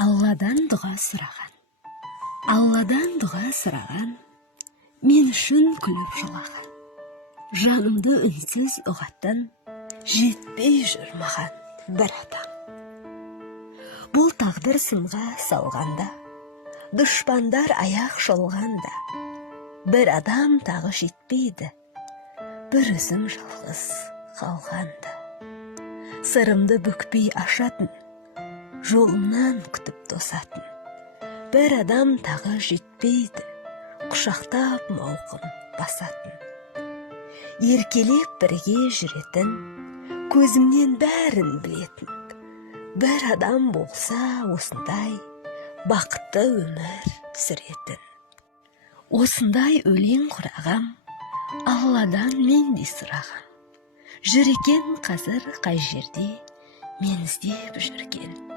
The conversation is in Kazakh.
Алладан дұға сұраған. Алладан дұға сұраған, мен үшін күліп жылаған. Жанымды үнсіз ұғаттан, жетпей жүр маған бір адам. Бұл тағдыр сынға салғанда, дұшпандар аяқ шолғанда, бір адам тағы жетпейді, бір өзім жалғыз қалғанда. Сырымды бүкпей ашатын, жолымнан күтіп тосатын, бір адам тағы жетпейді, құшақтап мауқын басатын. Еркелеп бірге жүретін, көзімнен бәрін білетін, бір адам болса осындай бақытты өмір сүретін. Осындай өлең құрағам, Алладан мен де сұрағам. Жүр екен қазір қай жерде мен іздеп жүрген